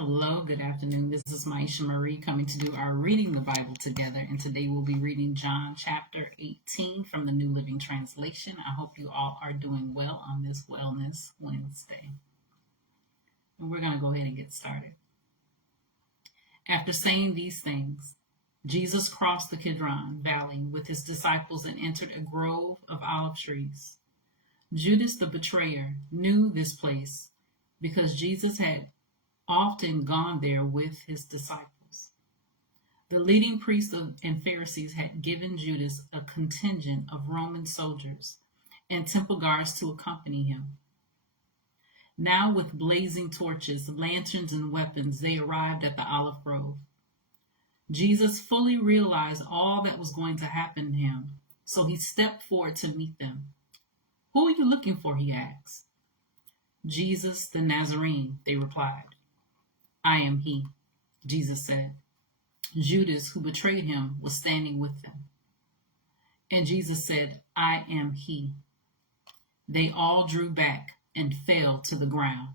Hello, good afternoon. This is Myesha Marie coming to do our reading the Bible together. And today we'll be reading John chapter 18 from the New Living Translation. I hope you all are doing well on this Wellness Wednesday. And we're going to go ahead and get started. After saying these things, Jesus crossed the Kidron Valley with his disciples and entered a grove of olive trees. Judas the betrayer knew this place because Jesus had often gone there with his disciples. The leading priests and Pharisees had given Judas a contingent of Roman soldiers and temple guards to accompany him. Now, with blazing torches, lanterns, and weapons, they arrived at the olive grove. Jesus fully realized all that was going to happen to him, so he stepped forward to meet them. "Who are you looking for?" he asked. "Jesus the Nazarene," they replied. "I am he," Jesus said. Judas, who betrayed him, was standing with them. And Jesus said, "I am he." They all drew back and fell to the ground.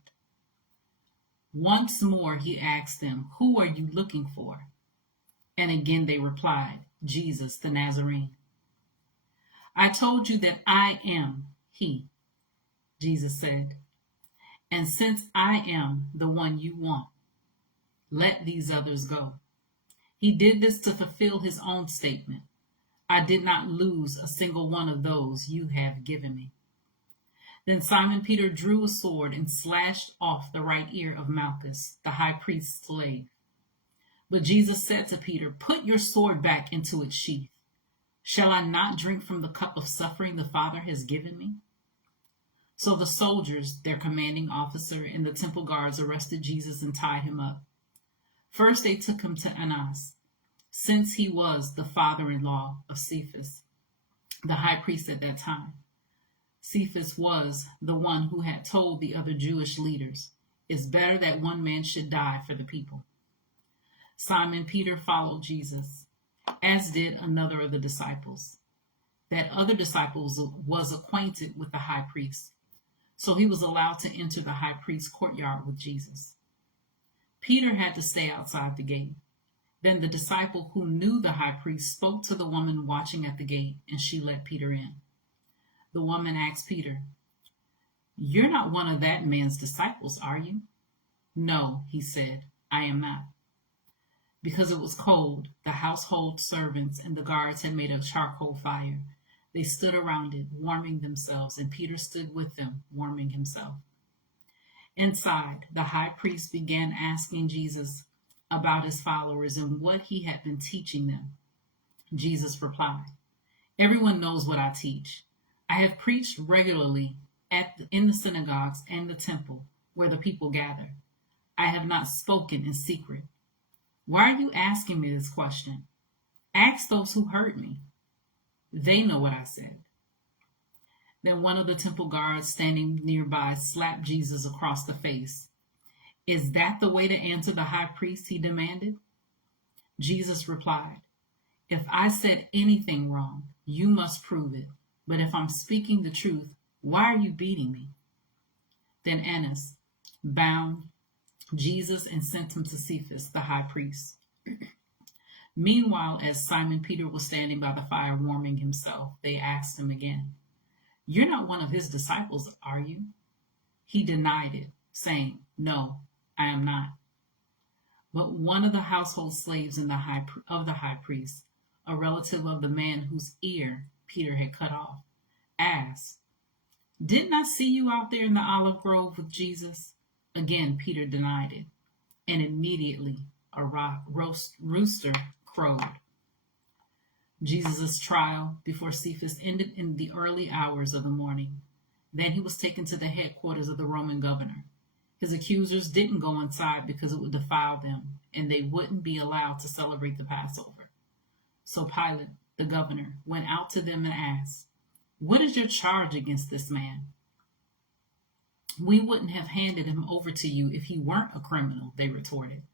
Once more he asked them, "Who are you looking for?" And again they replied, "Jesus the Nazarene." "I told you that I am he," Jesus said. "And since I am the one you want, let these others go." He did this to fulfill his own statement. "I did not lose a single one of those you have given me." Then Simon Peter drew a sword and slashed off the right ear of Malchus, the high priest's slave. But Jesus said to Peter, "Put your sword back into its sheath. Shall I not drink from the cup of suffering the Father has given me?" So the soldiers, their commanding officer, and the temple guards arrested Jesus and tied him up. First they took him to Annas, since he was the father-in-law of Cephas, the high priest at that time. Cephas was the one who had told the other Jewish leaders, "It's better that one man should die for the people." Simon Peter followed Jesus, as did another of the disciples. That other disciple was acquainted with the high priest, so he was allowed to enter the high priest's courtyard with Jesus. Peter had to stay outside the gate. Then the disciple who knew the high priest spoke to the woman watching at the gate, and she let Peter in. The woman asked Peter, "You're not one of that man's disciples, are you?" "No," he said, "I am not." Because it was cold, the household servants and the guards had made a charcoal fire. They stood around it, warming themselves, and Peter stood with them, warming himself. Inside, the high priest began asking Jesus about his followers and what he had been teaching them. Jesus replied, "Everyone knows what I teach. I have preached regularly in the synagogues and the temple where the people gather. I have not spoken in secret. Why are you asking me this question? Ask those who heard me. They know what I said." Then one of the temple guards standing nearby slapped Jesus across the face. "Is that the way to answer the high priest?" he demanded. Jesus replied, "If I said anything wrong, you must prove it. But if I'm speaking the truth, why are you beating me?" Then Annas bound Jesus and sent him to Cephas, the high priest. Meanwhile, as Simon Peter was standing by the fire warming himself, they asked him again, "You're not one of his disciples, are you?" He denied it, saying, "No, I am not." But one of the household slaves of the high priest, a relative of the man whose ear Peter had cut off, asked, "Didn't I see you out there in the olive grove with Jesus?" Again, Peter denied it, and immediately a rooster crowed. Jesus' trial before Cephas ended in the early hours of the morning. Then he was taken to the headquarters of the Roman governor. His accusers didn't go inside because it would defile them, and they wouldn't be allowed to celebrate the Passover. So Pilate, the governor, went out to them and asked, "What is your charge against this man?" "We wouldn't have handed him over to you if he weren't a criminal," they retorted.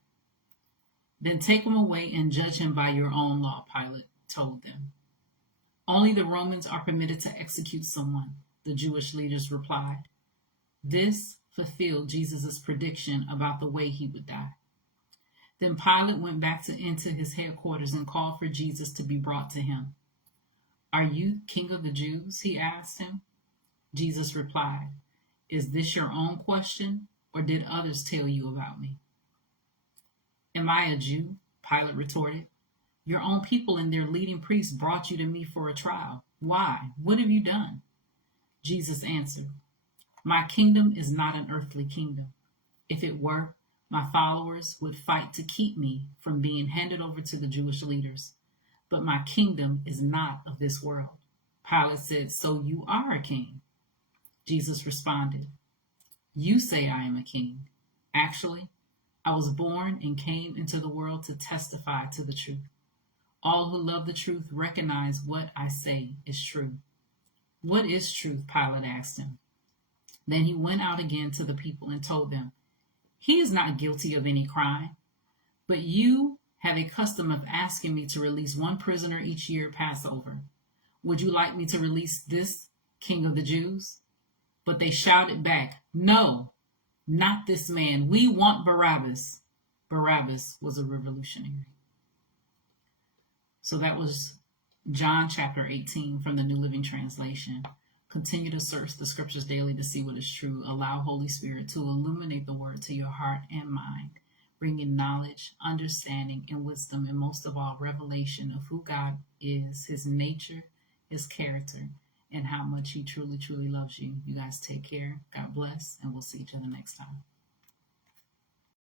"Then take him away and judge him by your own law," Pilate told them. "Only the Romans are permitted to execute someone," the Jewish leaders replied. This fulfilled Jesus' prediction about the way he would die. Then Pilate went back into his headquarters and called for Jesus to be brought to him. "Are you king of the Jews?" he asked him. Jesus replied, "Is this your own question, or did others tell you about me?" "Am I a Jew?" Pilate retorted. "Your own people and their leading priests brought you to me for a trial. Why? What have you done?" Jesus answered, "My kingdom is not an earthly kingdom. If it were, my followers would fight to keep me from being handed over to the Jewish leaders. But my kingdom is not of this world." Pilate said, "So you are a king?" Jesus responded, "You say I am a king. Actually, I was born and came into the world to testify to the truth. All who love the truth recognize what I say is true." "What is truth?" Pilate asked him. Then he went out again to the people and told them, "He is not guilty of any crime, but you have a custom of asking me to release one prisoner each year at Passover. Would you like me to release this king of the Jews?" But they shouted back, "No, not this man. We want Barabbas." Barabbas was a revolutionary. So that was John chapter 18 from the New Living Translation. Continue to search the scriptures daily to see what is true. Allow Holy Spirit to illuminate the word to your heart and mind, bringing knowledge, understanding, and wisdom, and most of all, revelation of who God is, his nature, his character, and how much he truly, truly loves you. You guys take care. God bless, and we'll see each other next time.